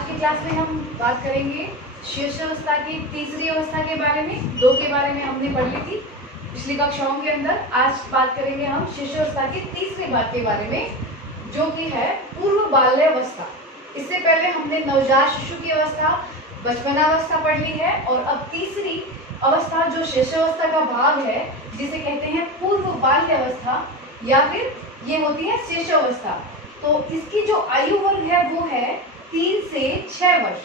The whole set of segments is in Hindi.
आज की क्लास में हम बात करेंगे शीर्षावस्था की तीसरी अवस्था के बारे में। दो के बारे में हमने पढ़ ली थी पिछली कक्षाओं के अंदर। आज बात करेंगे हम शीर्षावस्था की तीसरे भाग के बारे में, जो कि है पूर्व बाल्यावस्था। इससे पहले हमने नवजात शिशु की अवस्था, बचपनावस्था पढ़ ली है, और अब तीसरी अवस्था जो शीर्षावस्था का भाग है, जिसे कहते हैं पूर्व बाल्यावस्था या फिर ये होती है शीर्षावस्था। तो इसकी जो आयु वर्ग है वो है 3 से 6 वर्ष।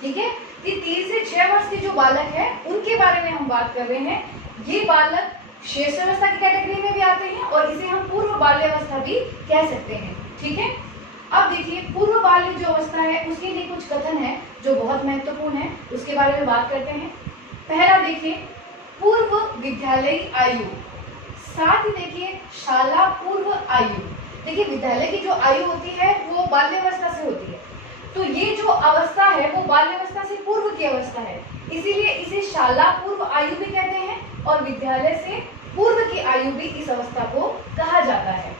ठीक है, ये 3 से 6 वर्ष के जो बालक है उनके बारे में हम बात कर रहे हैं। ये बालक शीर्षावस्था की कैटेगरी में भी आते हैं और इसे हम पूर्व बाल्यावस्था भी कह सकते हैं। ठीक है, अब देखिए पूर्व बाल्य जो अवस्था है उसके लिए कुछ कथन है जो बहुत महत्वपूर्ण है, उसके बारे में बात करते हैं। पहला देखिए पूर्व विद्यालयी आयु, साथ ही देखिए शाला पूर्व आयु। देखिए विद्यालय की जो आयु होती है वो बाल्यावस्था से होती है, तो ये जो अवस्था है वो बाल्यावस्था से पूर्व की अवस्था है, इसीलिए इसे शाला पूर्व आयु भी कहते हैं और विद्यालय से पूर्व की आयु भी इस अवस्था को कहा जाता है।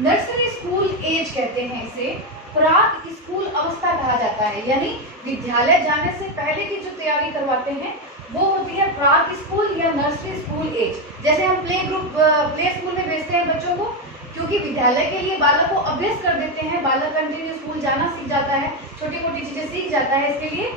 नर्सरी स्कूल एज कहते हैं इसे, प्राक स्कूल अवस्था कहा जाता है, यानी विद्यालय जाने से पहले की जो तैयारी करवाते हैं वो होती है प्राक स्कूल या नर्सरी स्कूल एज। जैसे हम प्ले स्कूल में भेजते हैं बच्चों को, क्योंकि विद्यालय के लिए बालक को अभ्यस्त कर देते हैं, बालक कंटिन्यू स्कूल जाना सीख जाता है, छोटी मोटी चीजें सीख जाता है, इसके लिए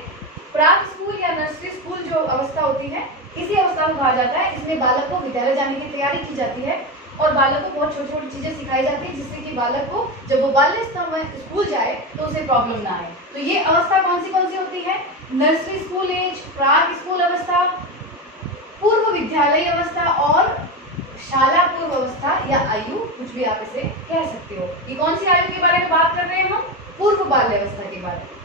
प्राक स्कूल या नर्सरी स्कूल जो अवस्था होती है इसी अवस्था को कहा जाता है। इसमें बालक को विद्यालय जाने की तैयारी की जाती है और बालक को बहुत छोटी छोटी चीजें सिखाई जाती है, जिससे कि बालक को जब वो बाल्यावस्था में स्कूल जाए तो उसे प्रॉब्लम ना आए। तो ये अवस्था कौन सी होती है? नर्सरी स्कूल एज, प्राक स्कूल अवस्था, पूर्व विद्यालय अवस्था और शाला पूर्व अवस्था या आयु, कुछ भी आप इसे कह सकते हो। ये कौन सी आयु के बारे में बात कर रहे हैं हम? पूर्व बाल्यावस्था के बारे में।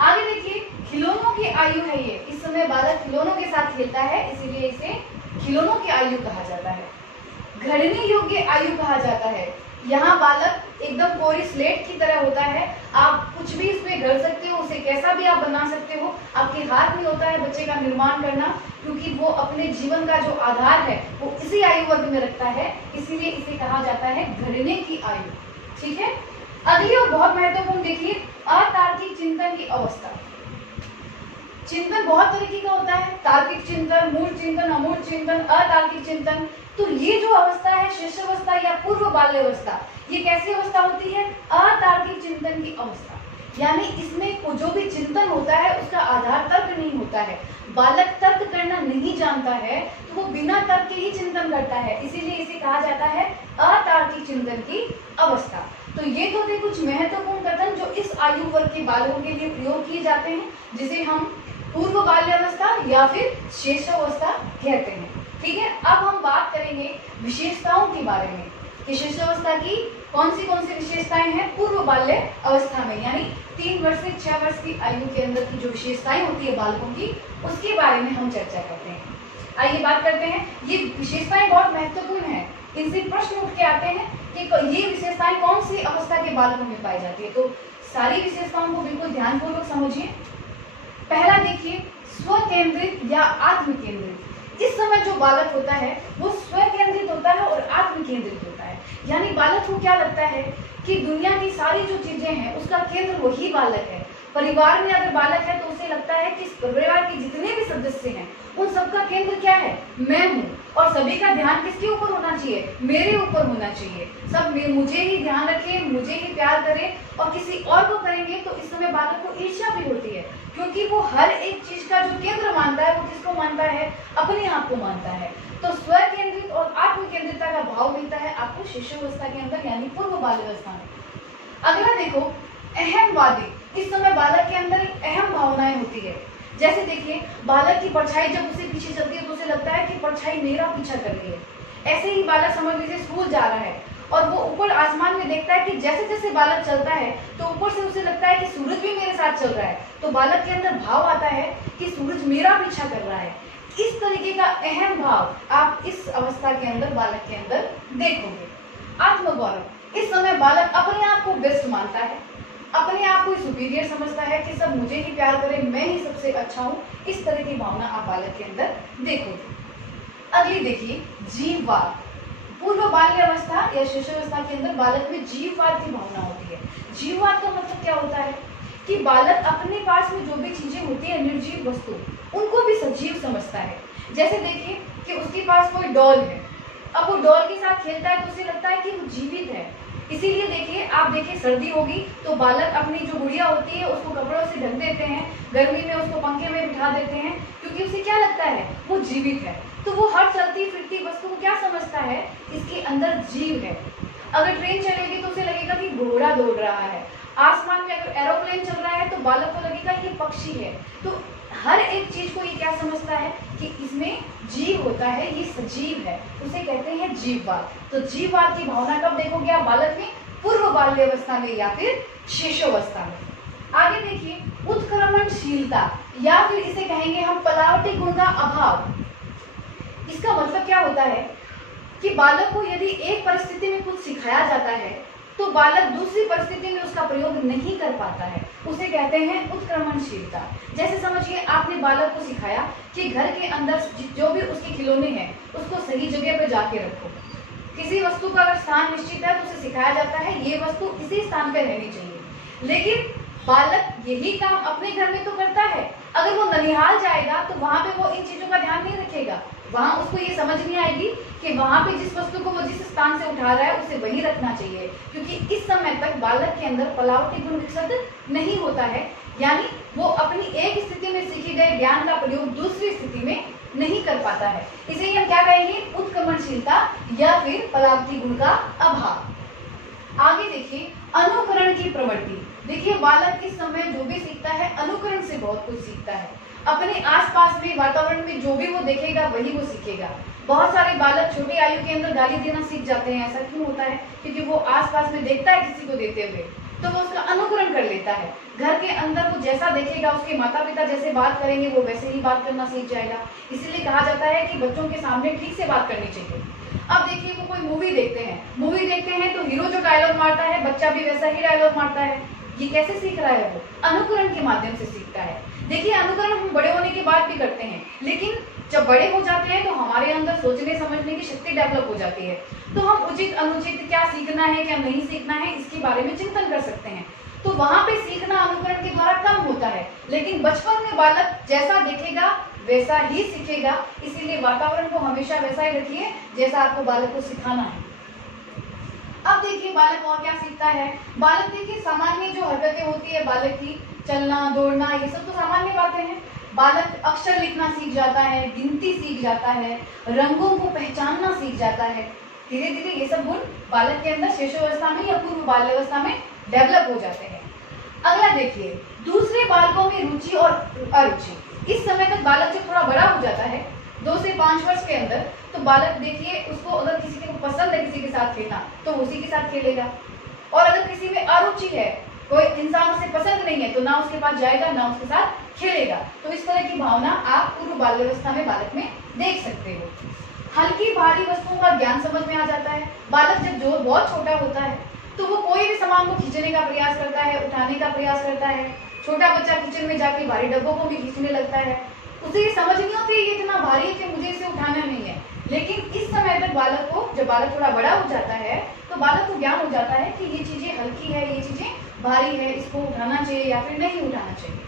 आगे देखिए खिलौनों की आयु है ये, इस समय बालक खिलौनों के साथ खेलता है, इसीलिए इसे खिलौनों की आयु कहा जाता है। घड़ने योग्य आयु कहा जाता है, यहाँ बालक एकदम कोरी स्लेट की तरह होता है, आप कुछ भी इसमें गढ़ सकते हो, उसे कैसा भी आप बना सकते हो, आपके हाथ में होता है बच्चे का निर्माण करना, क्योंकि वो अपने जीवन का जो आधार है वो इसी आयु वर्ग में रखता है, इसीलिए इसे कहा जाता है घड़ने की आयु। ठीक है, अगली और बहुत महत्वपूर्ण देखिए अतार्किक चिंतन की अवस्था। चिंतन बहुत तरीके का होता है, तार्किक चिंतन, मूल चिंतन, अमूल चिंतन, अतार्किक चिंतन। तो ये जो अवस्था है शीर्षावस्था या पूर्व बाल्यावस्था, ये कैसी अवस्था होती है? अतार्किक चिंतन की अवस्था, यानी इसमें जो भी चिंतन होता है उसका आधार तर्क नहीं होता है, बालक तर्क करना नहीं जानता है, तो वो बिना तर्क के ही चिंतन करता है, इसीलिए इसे कहा जाता है अतार्किक चिंतन की अवस्था। तो ये तो थे कुछ महत्वपूर्ण कथन जो इस आयु वर्ग के बालकों के लिए प्रयोग किए जाते हैं, जिसे हम पूर्व बाल्यावस्था या फिर शीर्षावस्था कहते हैं। ठीक है, अब हम बात करेंगे विशेषताओं के बारे में कि शीर्षावस्था की कौन सी विशेषताएं हैं पूर्व बाल्य अवस्था में, यानी 3 वर्ष से 6 वर्ष की आयु के अंदर की जो विशेषताएं होती है बालकों की, उसके बारे में हम चर्चा करते हैं। आइए बात करते हैं, ये विशेषताएं बहुत महत्वपूर्ण है, इनसे प्रश्न उठ के आते हैं कि ये विशेषताएं कौन सी अवस्था के बालकों में पाई जाती है। तो सारी विशेषताओं को बिल्कुल ध्यानपूर्वक समझिए। पहला देखिए स्व केंद्रित या आत्म केंद्रित। इस समय जो बालक होता है वो स्व केंद्रित होता है और आत्म केंद्रित होता है, यानी बालक को क्या लगता है कि दुनिया की सारी जो चीजें हैं उसका केंद्र वही बालक है। परिवार में अगर बालक है तो उसे लगता है कि परिवार के जितने भी सदस्य हैं उन सबका केंद्र क्या है? मैं हूँ, और सभी का ध्यान किसके ऊपर होना चाहिए? मेरे ऊपर होना चाहिए। सब मुझे ही ध्यान रखें, मुझे ही प्यार करें, और किसी और को करेंगे तो इस समय बालक को ईर्ष्या भी होती है, क्योंकि वो हर एक चीज का जो केंद्र मानता है वो किसको मानता है? अपने आप को मानता है। तो स्व केंद्रित और आत्म केंद्रितता का भाव मिलता है आपको शिशुअवस्था के अंदर, यानी पूर्व बाल्यावस्था में। अगला देखो अहमवादी। इस समय बालक के अंदर एक अहम भावनाएं होती है। जैसे देखिए बालक की परछाई जब उसे पीछे चलती है तो उसे लगता है कि परछाई मेरा पीछा कर रही है। ऐसे ही बालक समझ लीजिए स्कूल जा रहा है और वो ऊपर आसमान में देखता है कि जैसे जैसे बालक चलता है तो ऊपर से उसे लगता है कि सूरज भी मेरे साथ चल रहा है, तो बालक के अंदर भाव आता है कि सूरज मेरा पीछा कर रहा है। इस तरीके का अहम भाव आप इस अवस्था के अंदर बालक के अंदर देखोगे। आत्मगौरव। इस समय बालक अपने आप को बेस्ट मानता है, अपने आप को सुपीरियर समझता है कि सब मुझे ही प्यार करें, मैं ही सबसे अच्छा हूँ। इस तरह की भावना आप बालक के अंदर देखोगे। अगली देखिए जीववाद। पूर्व बाल्यावस्था या शिशुअवस्था के अंदर बालक में जीववाद की भावना होती है। जीववाद का मतलब क्या होता है कि बालक अपने पास में जो भी चीजें होती है निर्जीव वस्तु, उनको भी सजीव समझता है। जैसे देखिए कि उसके पास कोई डॉल है, अब वो डॉल के साथ खेलता है तो उसे लगता है कि वो जीवित है। इसीलिए देखिए, आप देखिए सर्दी होगी तो बालक अपनी जो गुड़िया होती है उसको कपड़ों से ढक देते हैं, गर्मी में उसको पंखे में बिठा देते हैं, क्योंकि उसे क्या लगता है वो जीवित है। तो वो हर चलती फिरती वस्तु को क्या समझता है, इसके अंदर जीव है। अगर ट्रेन चलेगी तो उसे लगेगा कि घोड़ा दौड़ रहा है। आसमान में अगर एरोप्लेन चल रहा है तो बालक को लगेगा ये पक्षी है। तो हर एक चीज को ये क्या समझता है कि इसमें जीव होता है, ये सजीव है, उसे कहते हैं जीववाद। तो जीववाद की भावना कब देखोगे आप बालक में, पूर्व बाल्यावस्था में या फिर शिशुअवस्था में। आगे देखिए उत्क्रमणशीलता या फिर इसे कहेंगे हम पलावटी गुण का अभाव। इसका मतलब क्या होता है कि बालक को यदि एक परिस्थिति में कुछ सिखाया जाता है तो बालक दूसरी परिस्थिति में उसका प्रयोग नहीं कर पाता है, उसे कहते हैं उत्क्रमणशीलता। जैसे समझिए आपने बालक को सिखाया कि घर के अंदर जो भी उसके खिलौने हैं उसको सही जगह पर जाके रखो। किसी वस्तु का अगर स्थान निश्चित है तो उसे सिखाया जाता है ये वस्तु इसी स्थान पर रहनी चाहिए, लेकिन बालक यही काम अपने घर में तो करता है, अगर वो ननिहाल जाएगा तो वहां पे वो इन चीजों का ध्यान नहीं रखेगा। वहां उसको ये समझ नहीं आएगी कि वहां पे जिस वस्तु को वो जिस स्थान से उठा रहा है उसे वही रखना चाहिए, क्योंकि इस समय तक बालक के अंदर पलावटी गुण विकसित नहीं होता है, यानी वो अपनी एक स्थिति में सीखे गए ज्ञान का प्रयोग दूसरी स्थिति में नहीं कर पाता है। इसे हम क्या कहेंगे, उत्क्रमणशीलता या फिर पलावटी गुण का अभाव। आगे देखिए अनुकरण की प्रवृत्ति। देखिए बालक इस समय जो भी सीखता है अनुकरण से बहुत कुछ सीखता है, अपने आसपास में वातावरण में जो भी वो देखेगा वही वो सीखेगा। बहुत सारे बालक छोटी आयु के अंदर गाली देना सीख जाते हैं, ऐसा क्यों होता है, क्योंकि वो आसपास में देखता है किसी को देते हुए तो वो उसका अनुकरण कर लेता है। घर के अंदर वो जैसा देखेगा उसके माता पिता जैसे बात करेंगे वो वैसे ही बात करना सीख जाएगा। इसलिए कहा जाता है कि बच्चों के सामने ठीक से बात करनी चाहिए। अब देखिए वो कोई मूवी देखते हैं तो हीरो जो डायलॉग मारता है बच्चा भी वैसा ही डायलॉग मारता है। ये कैसे सीख रहा है, वो अनुकरण के माध्यम से सीखता है। देखिए अनुकरण हम बड़े होने के बाद भी करते हैं, लेकिन जब बड़े हो जाते हैं तो हमारे अंदर सोचने समझने की शक्ति डेवलप हो जाती है, तो हम उचित अनुचित क्या सीखना है क्या नहीं सीखना है इसके बारे में चिंतन कर सकते हैं। तो वहां पे सीखना अनुकरण के द्वारा कम होता है, लेकिन बचपन में बालक जैसा देखेगा वैसा ही सीखेगा। इसीलिए वातावरण को हमेशा वैसा ही रखिए जैसा आपको बालक को सिखाना है। अब देखिए बालक और क्या सीखता है। बालक देखिए सामान्य जो हरकतें होती है बालक की, चलना दौड़ना ये सब तो सामान्य बातें हैं। बालक अक्षर लिखना सीख जाता है, गिनती सीख जाता है, रंगों को पहचानना सीख जाता है। धीरे धीरे ये सब गुण बालक के अंदर शिशुअवस्था में या पूर्व बाल्यावस्था में डेवलप हो जाते हैं। अगला देखिए दूसरे बालकों में रुचि और अरुचि। इस समय तक बालक जब थोड़ा बड़ा हो जाता है 2 से 5 वर्ष के अंदर, तो बालक देखिए उसको अगर किसी को पसंद है किसी के साथ खेलना तो उसी के साथ खेलेगा, और अगर किसी में अरुचि है, कोई इंसान उसे पसंद नहीं है तो ना उसके पास जाएगा ना उसके साथ खेलेगा। तो इस तरह की भावना आप पूर्व बाल्यावस्था में बालक में देख सकते हो। हल्की भारी वस्तुओं का ज्ञान समझ में आ जाता है। बालक जब जो बहुत छोटा होता है तो वो कोई भी सामान को खींचने का प्रयास करता है, उठाने का प्रयास करता है। छोटा बच्चा किचन में जाके भारी डब्बों को भी खींचने लगता है, उसे ये समझ नहीं होती ये इतना भारी है कि मुझे इसे उठाना नहीं है। लेकिन इस समय तक बालक को, जब बालक थोड़ा बड़ा हो जाता है तो बालक को ज्ञान हो जाता है कि ये चीजें हल्की है, ये चीजें भारी है, इसको उठाना चाहिए या फिर नहीं उठाना चाहिए।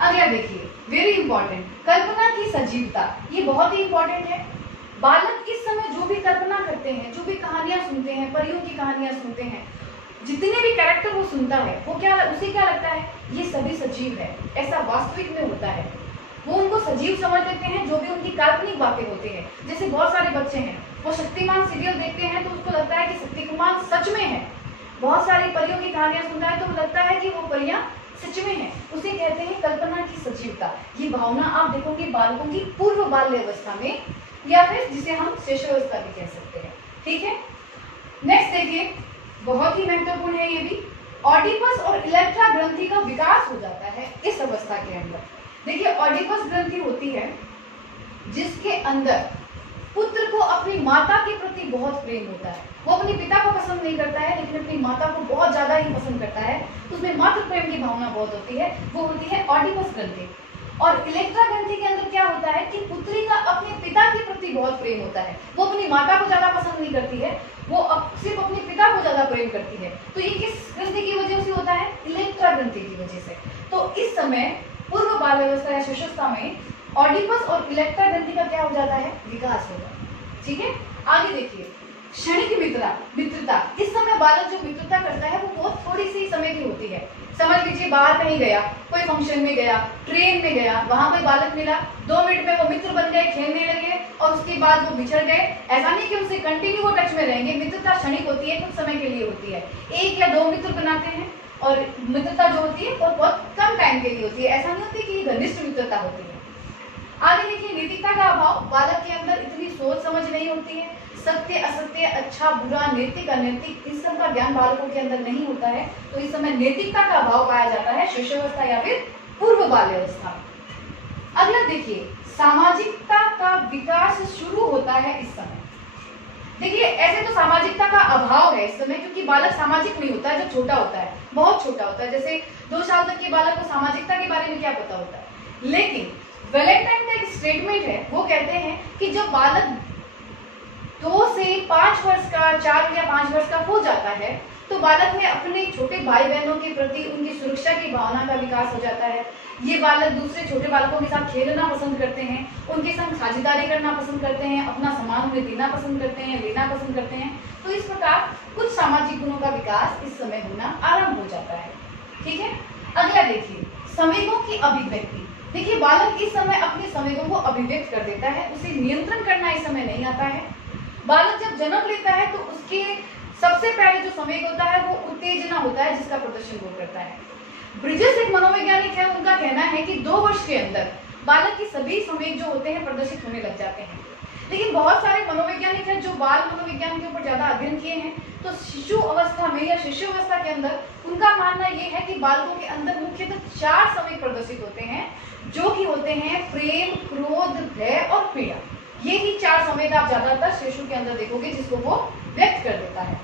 अगला देखिए वेरी इंपॉर्टेंट, कल्पना की सजीवता। ये बहुत ही इंपॉर्टेंट है। बालक इस समय जो भी कल्पना करते हैं, जो भी कहानियां सुनते हैं, परियों की कहानियां सुनते हैं, जितने भी कैरेक्टर वो सुनता है वो क्या उसे क्या लगता है ये सभी सजीव है, ऐसा वास्तविक में होता है। वो उनको सजीव समझ लेते हैं जो भी उनकी काल्पनिक बातें होती हैं। जैसे बहुत सारे बच्चे हैं वो शक्तिमान सीरियल देखते हैं तो उसको लगता है कि शक्तिमान सच में है। बहुत सारी परियों की कहानियां सुनता है तो लगता है कि वो परियां सच में है। उसे कहते हैं कल्पना की सजीवता। ये भावना आप देखोगे बालकों की पूर्व बाल्यावस्था में, या फिर जिसे हम शिशुअवस्था भी कह सकते हैं। ठीक है, नेक्स्ट देखिए बहुत ही महत्वपूर्ण है ये भी, ऑडिपस और इलेक्ट्रा ग्रंथि का विकास हो जाता है इस अवस्था के अंदर। देखिए ऑडिपस ग्रंथि होती है जिसके अंदर पुत्र को अपनी माता के प्रति बहुत प्रेम होता है। वो अपने पिता को पसंद नहीं करता है लेकिन अपनी माता को बहुत ज्यादा ही पसंद करता है, उसमें मातृ प्रेम की भावना बहुत होती है, वो होती है ऑडिपस ग्रंथि। और इलेक्ट्रा ग्रंथि के अंदर क्या होता है कि पुत्री का अपने पिता के प्रति बहुत प्रेम होता है, वो अपनी माता को ज्यादा पसंद नहीं करती है, वो सिर्फ अपने पिता को ज्यादा प्रेम करती है। तो ये किस ग्रंथि की वजह से होता है? इलेक्ट्रा ग्रंथि की वजह से। तो इस समय पूर्व बाल्यावस्था या शिशुवस्था में ऑडिपस और इलेक्ट्रा ग्रंथि का क्या हो जाता है? विकास होगा। ठीक है, आगे देखिए क्षणिक मित्रता। इस समय बालक जो मित्रता करता है वो बहुत थोड़ी सी समय की होती है। समझ लीजिए बाहर कहीं गया, कोई फंक्शन में गया, ट्रेन में गया, वहां कोई बालक मिला, 2 मिनट में वो मित्र बन गए, खेलने लगे और उसके बाद वो बिछड़ गए। ऐसा नहीं कि उनसे कंटिन्यू वो टच में रहेंगे, मित्रता क्षणिक होती है, कुछ समय के लिए होती है। 1 या 2 मित्र बनाते हैं और मित्रता जो होती है वो बहुत कम टाइम के लिए होती है, ऐसा नहीं होती कि घनिष्ठ मित्रता होती है। आगे देखिए नैतिकता का अभाव, बालक के अंदर इतनी सोच समझ नहीं होती है, सत्य असत्य, अच्छा बुरा, नैतिक अनैतिक, इस सब का ज्ञान बालकों के अंदर नहीं होता है। तो इस समय नैतिकता का अभाव पाया जाता है शिशुअवस्था या फिर पूर्व बाल्यावस्था। अगला देखिए सामाजिकता का विकास शुरू होता है इस समय। देखिए ऐसे तो सामाजिकता का अभाव है इस समय, क्योंकि बालक सामाजिक नहीं होता है जब छोटा होता है, बहुत छोटा होता है। जैसे 2 साल तक के बालक को सामाजिकता के बारे में क्या पता होता है। लेकिन वैलेंटाइन का एक स्टेटमेंट है, वो कहते हैं कि जब बालक 2 से 5 वर्ष का, 4 या 5 वर्ष का हो जाता है तो बालक में अपने छोटे भाई बहनों के प्रति उनकी सुरक्षा की भावना का विकास हो जाता है। ये बालक दूसरे छोटे बालकों के साथ खेलना पसंद करते हैं, उनके संग साझेदारी करना पसंद करते हैं, अपना सामान उन्हें देना पसंद करते हैं, लेना पसंद करते हैं। तो इस प्रकार कुछ सामाजिक गुणों का विकास इस समय होना आरंभ हो जाता है। ठीक है, अगला देखिए संवेगों की अभिव्यक्ति। देखिए बालक इस समय अपने संवेगों को अभिव्यक्त कर देता है, उसे नियंत्रण करना इस समय नहीं आता है। बालक जब जन्म लेता है तो उसके सबसे पहले जो संवेग होता है वो उत्तेजना होता है, जिसका प्रदर्शन वो करता है। ब्रिजेस एक मनोवैज्ञानिक है, उनका कहना है कि 2 वर्ष के अंदर बालक के सभी संवेग जो होते हैं प्रदर्शित होने लग जाते हैं। लेकिन बहुत सारे मनोवैज्ञानिक हैं जो बाल मनोविज्ञान के ऊपर ज्यादा अध्ययन किए हैं, तो शिशु अवस्था में या शिशु अवस्था के अंदर उनका मानना ये है कि बालकों के अंदर मुख्यतः 4 संवेग प्रदर्शित होते हैं, जो कि होते हैं प्रेम, क्रोध, भय और पीड़ा। ये ही 4 संवेग आप ज्यादातर शिशु के अंदर देखोगे जिसको वो व्यक्त कर देता है।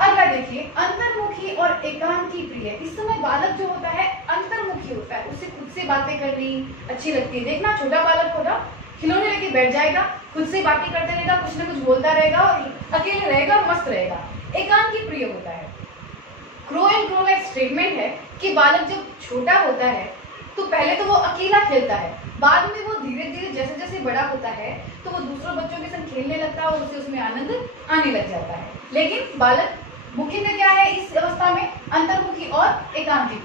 अगला देखिए अंतर्मुखी और एकांकी प्रिय। इस समय बालक जो होता है अंतर्मुखी होता है, उसे खुद से बातें करनी अच्छी लगती है। देखना छोटा बालक होगा, खिलौने लेके बैठ जाएगा, खुद से बातें करते रहेगा, कुछ न कुछ बोलता रहेगा और अकेले रहेगा और मस्त रहेगा। एकांकी प्रिय होता है। क्रो एंड क्रो एक स्टेटमेंट है कि बालक जब छोटा होता है तो पहले तो वो अकेला खेलता है, बाद में वो धीरे धीरे जैसे जैसे बड़ा होता है तो वो दूसरों बच्चों के संग खेलने लगता है और उसे उसमें आनंद आने लग जाता है। लेकिन बालक मुख्यतः क्या है इस अवस्था में? अंतर्मुखी और एकांकी।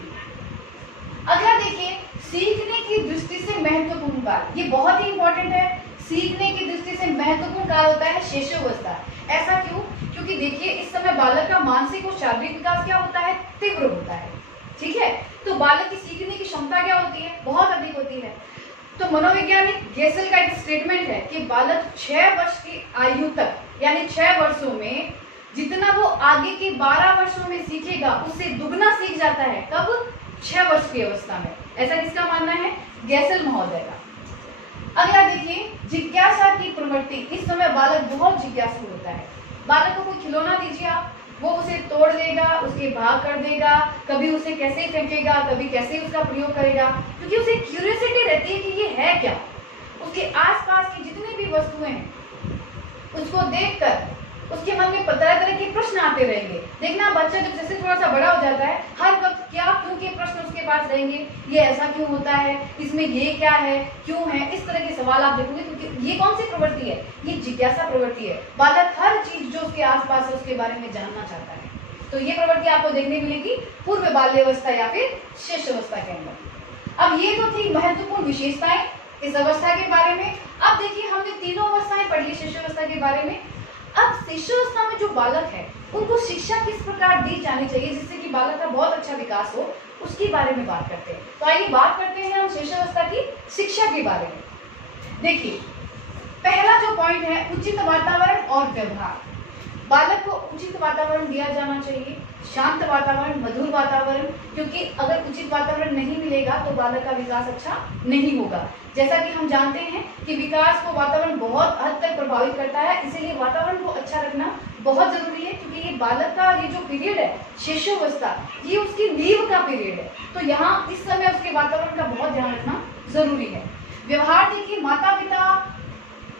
अगला देखिए सीखने की दृष्टि से महत्वपूर्ण काल, ये बहुत ही इंपॉर्टेंट है। सीखने की दृष्टि से महत्वपूर्ण काल होता है शिशुअवस्था। ऐसा क्यों? क्योंकि देखिए इस समय बालक का मानसिक और शारीरिक विकास क्या होता है? तीव्र होता है। ठीक है, तो बालक की सीखने की क्षमता क्या होती है? बहुत अधिक होती है। तो मनोवैज्ञानिक गेसेल का एक स्टेटमेंट है कि बालक 6 वर्ष की आयु तक यानी 6 वर्षों में जितना वो आगे के 12 वर्षों में सीखेगा उससे दुगना सीख जाता है। कब? 6 वर्ष की अवस्था में। ऐसा किसका मानना है? गेसेल महोदय का। अगला देखिए जिज्ञासा की प्रवृत्ति। इस समय बालक बहुत जिज्ञासु होता है। बालक को कोई खिलौना दीजिए आप, वो उसे तोड़ देगा, उसके भाग कर देगा, कभी उसे कैसे फेंकेगा, कभी कैसे उसका प्रयोग करेगा, क्योंकि उसे क्यूरियोसिटी रहती है कि ये है क्या। उसके आसपास की जितनी भी वस्तुएं हैं उसको देखकर उसके मन में तरह तरह के प्रश्न आते रहेंगे। देखना बच्चा जब जैसे थोड़ा सा बड़ा हो जाता है हर वक्त क्या क्यों के प्रश्न उसके पास रहेंगे। ये ऐसा क्यों होता है, इसमें ये क्या है, क्यों है, इस तरह के सवाल आप देखोगे। क्योंकि ये कौन सी प्रवृत्ति है? ये जिज्ञासा प्रवृत्ति है। बालक हर चीज जो उसके आसपास है उसके बारे में जानना चाहता है। तो ये प्रवृत्ति आपको देखने मिलेगी पूर्व बाल्यावस्था या फिर शिशुअवस्था के अंदर। अब ये तो थी महत्वपूर्ण विशेषताएं इस अवस्था के बारे में। अब देखिए हमने तीनों अवस्थाएं पढ़ ली शिशुअवस्था के बारे में। अब शिशुअवस्था में जो बालक है उनको शिक्षा किस प्रकार दी जानी चाहिए जिससे कि बालक का बहुत अच्छा विकास हो, उसके बारे में बात करते हैं। तो आइए बात करते हैं हम शिशुअवस्था की शिक्षा के बारे में। देखिए पहला जो पॉइंट है उचित वातावरण और व्यवहार। बालक को उचित वातावरण दिया जाना चाहिए, शांत वातावरण, मधुर वातावरण, क्योंकि अगर उचित वातावरण नहीं मिलेगा तो बालक का विकास अच्छा नहीं होगा। जैसा कि हम जानते हैं कि विकास को वातावरण बहुत हद तक प्रभावित करता है, इसीलिए वातावरण को अच्छा रखना बहुत जरूरी है। क्योंकि ये बालक का ये जो पीरियड है शिशुअवस्था, ये उसकी नींव का पीरियड है। तो यहाँ इस समय उसके वातावरण का बहुत ध्यान रखना जरूरी है। व्यवहार देखिए, माता पिता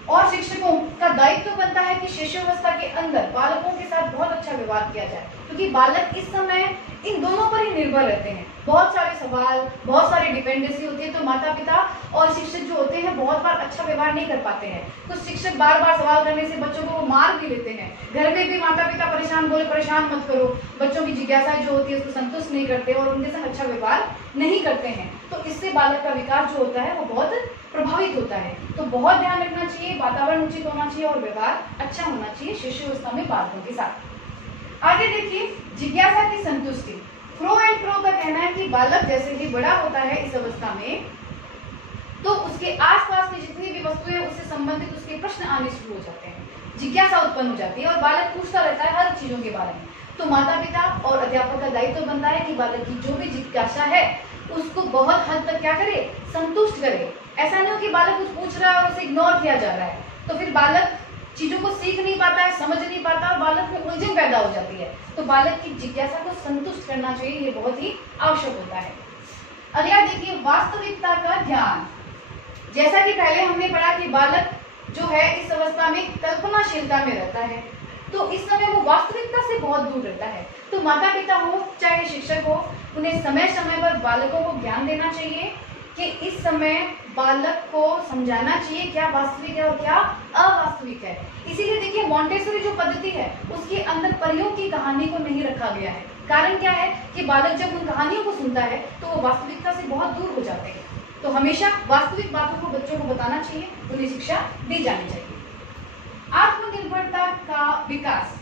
और शिक्षकों का दायित्व बनता है कि शिशुअवस्था के अंदर बालकों के साथ बहुत अच्छा व्यवहार किया जाए, क्योंकि बालक इस समय इन दोनों पर ही निर्भर रहते हैं। बहुत सारे सवाल, बहुत सारी डिपेंडेंसी होती है, तो माता पिता और शिक्षक जो होते हैं बहुत बार अच्छा व्यवहार नहीं कर पाते हैं। कुछ शिक्षक बार बार सवाल करने से बच्चों को वो मार भी लेते हैं। घर में भी माता पिता परेशान बोले परेशान मत करो, बच्चों की जिज्ञासा जो होती है उसको संतुष्ट नहीं करते और उनके साथ अच्छा व्यवहार नहीं करते हैं, तो इससे बालक का विकास जो होता है वो बहुत प्रभावित होता है। तो बहुत ध्यान रखना चाहिए, वातावरण उचित होना चाहिए और व्यवहार अच्छा होना चाहिए शिशुअवस्था में बालकों के साथ। आगे देखिए, जिज्ञासा की संतुष्टि। क्रो एंड क्रो का कहना है कि बालक जैसे ही बड़ा होता है इस अवस्था में, तो उसके आसपास में जितनी भी वस्तुएं हैं उससे संबंधित उसके प्रश्न आने शुरू हो जाते हैं, जिज्ञासा उत्पन्न हो जाती है और बालक पूछता रहता है हर चीजों के बारे में। तो माता पिता और अध्यापक का दायित्व बनता है कि बालक की जो भी जिज्ञासा है उसको बहुत हद तक क्या करे, संतुष्ट करे। ऐसा नहीं हो कि बालक कुछ पूछ रहा है और उसे इग्नोर किया जा रहा है, तो फिर बालक चीजों को सीख नहीं पाता है, समझ नहीं पाता और बालक में उलझन पैदा हो जाती है। तो बालक की जिज्ञासा को संतुष्ट करना चाहिए, ये बहुत ही आवश्यक होता है। अगला देखिए, वास्तविकता का ज्ञान। जैसा कि पहले हमने पढ़ा कि बालक जो है इस अवस्था में कल्पनाशीलता में रहता है, तो इस समय वो वास्तविकता से बहुत दूर रहता है। तो माता पिता हो चाहे शिक्षक हो, उन्हें समय समय पर बालकों को ज्ञान देना चाहिए कि इस समय बालक को समझाना चाहिए क्या वास्तविक है और क्या अवास्तविक है। इसीलिए देखिए, मॉन्टेसरी जो पद्धति है उसके अंदर परियों की कहानी को नहीं रखा गया है। कारण क्या है कि बालक जब उन कहानियों को सुनता है तो वो वास्तविकता से बहुत दूर हो जाते हैं। तो हमेशा वास्तविक बातों को बच्चों को बताना चाहिए, उन्हें शिक्षा दी जानी चाहिए। आत्मनिर्भरता का विकास।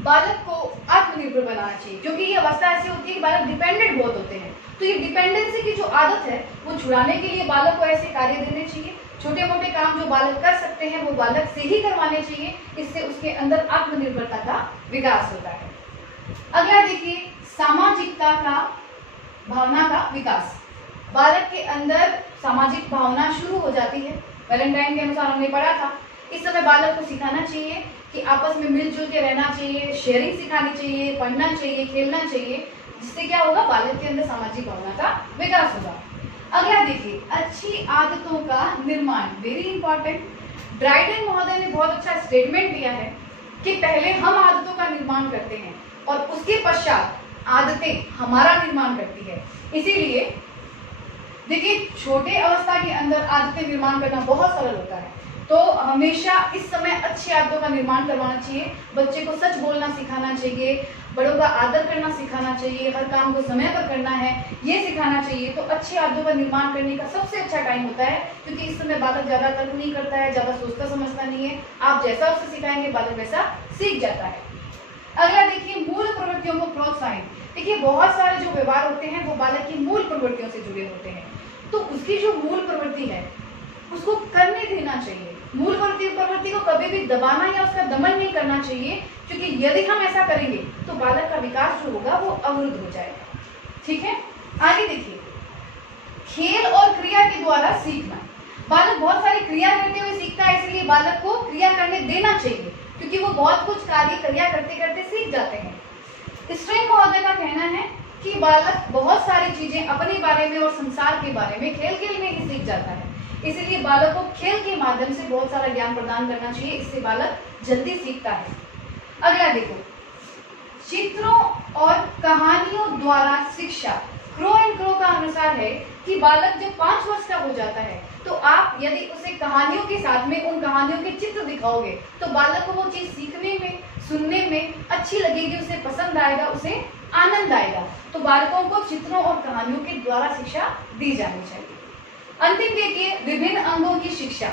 बालक को आत्मनिर्भर बनाना चाहिए, क्योंकि ये अवस्था ऐसी होती है कि बालक डिपेंडेंट बहुत होते हैं। तो ये डिपेंडेंसी की जो आदत है वो छुड़ाने के लिए बालक को ऐसे कार्य देने चाहिए, छोटे मोटे काम जो बालक कर सकते हैं वो बालक से ही करवाने चाहिए। इससे उसके अंदर आत्मनिर्भरता का विकास होता है। अगला देखिए, सामाजिकता का भावना का विकास। बालक के अंदर सामाजिक भावना शुरू हो जाती है। वैलेंटाइन के अनुसार हमने पढ़ा था, इस समय बालक को सिखाना चाहिए कि आपस में मिलजुल के रहना चाहिए, शेयरिंग सिखानी चाहिए, पढ़ना चाहिए, खेलना चाहिए, जिससे क्या होगा, बालक के अंदर सामाजिक भावना का विकास होगा। अगला देखिए, अच्छी आदतों का निर्माण। Very important. ड्राइडन महोदय ने बहुत अच्छा स्टेटमेंट दिया है कि पहले हम आदतों का निर्माण करते हैं और उसके पश्चात आदतें हमारा निर्माण करती है। इसीलिए देखिए, छोटे अवस्था के अंदर आदतें निर्माण करना बहुत सरल होता है, तो हमेशा इस समय अच्छी आदतों का निर्माण करवाना चाहिए। बच्चे को सच बोलना सिखाना चाहिए, बड़ों का आदर करना सिखाना चाहिए, हर काम को समय पर करना है ये सिखाना चाहिए। तो अच्छी आदतों का निर्माण करने का सबसे अच्छा टाइम होता है, क्योंकि इस समय बालक ज्यादा तर्क नहीं करता है, ज्यादा सोचता समझता नहीं है। आप जैसा उसे सिखाएंगे बालक वैसा सीख जाता है। अगला देखिए, मूल प्रवृत्तियों को प्रोत्साहित। देखिए, बहुत सारे जो व्यवहार होते हैं वो बालक की मूल प्रवृत्तियों से जुड़े होते हैं, तो उसकी जो मूल प्रवृत्ति है उसको करने देना चाहिए। मूल प्रवृत्ति को कभी भी दबाना या उसका दमन नहीं करना चाहिए, क्योंकि यदि हम ऐसा करेंगे तो बालक का विकास जो होगा वो अवरुद्ध हो जाएगा। ठीक है, आगे देखिए, खेल और क्रिया के द्वारा सीखना। बालक बहुत सारी क्रिया करते हुए सीखता है, इसलिए बालक को क्रिया करने देना चाहिए, क्योंकि वो बहुत कुछ कार्य क्रिया करते करते सीख जाते हैं। स्ट्रेन महोदय का कहना है कि बालक बहुत सारी चीजें अपने बारे में और संसार के बारे में खेल खेल में ही सीख जाता है, इसलिए बालक को खेल के माध्यम से बहुत सारा ज्ञान प्रदान करना चाहिए, इससे बालक जल्दी सीखता है। अगला देखो, चित्रों और कहानियों द्वारा शिक्षा। क्रो एंड क्रो का अनुसार है कि बालक जब 5 वर्ष का हो जाता है तो आप यदि उसे कहानियों के साथ में उन कहानियों के चित्र दिखाओगे तो बालक को वो चीज सीखने में, सुनने में अच्छी लगेगी, उसे पसंद आएगा, उसे आनंद आएगा। तो बालकों को चित्रों और कहानियों के द्वारा शिक्षा दी जानी चाहिए। अंतिम देखिए, विभिन्न अंगों की शिक्षा।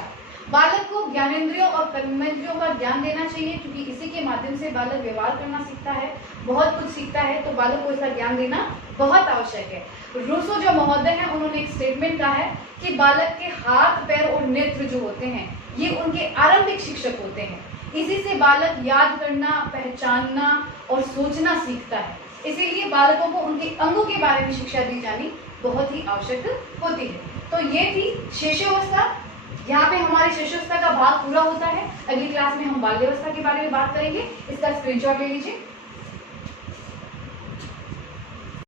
बालक को ज्ञानेंद्रियों और कर्मेंद्रियों का ज्ञान देना चाहिए, क्योंकि इसी के माध्यम से बालक व्यवहार करना सीखता है, बहुत कुछ सीखता है, तो बालक को इसका ज्ञान देना बहुत आवश्यक है। रूसो जो महोदय हैं उन्होंने एक स्टेटमेंट कहा है कि बालक के हाथ, पैर और नेत्र जो होते हैं ये उनके आरंभिक शिक्षक होते हैं। इसी से बालक याद करना, पहचानना और सोचना सीखता है। इसीलिए बालकों को उनके अंगों के बारे में शिक्षा दी जानी बहुत ही आवश्यक होती है। तो ये थी शिशुअवस्था। यहाँ पे हमारे शिशुअवस्था का भाग पूरा होता है। अगली क्लास में हम बाल्यावस्था के बारे में बात करेंगे। इसका स्क्रीनशॉट ले लीजिए।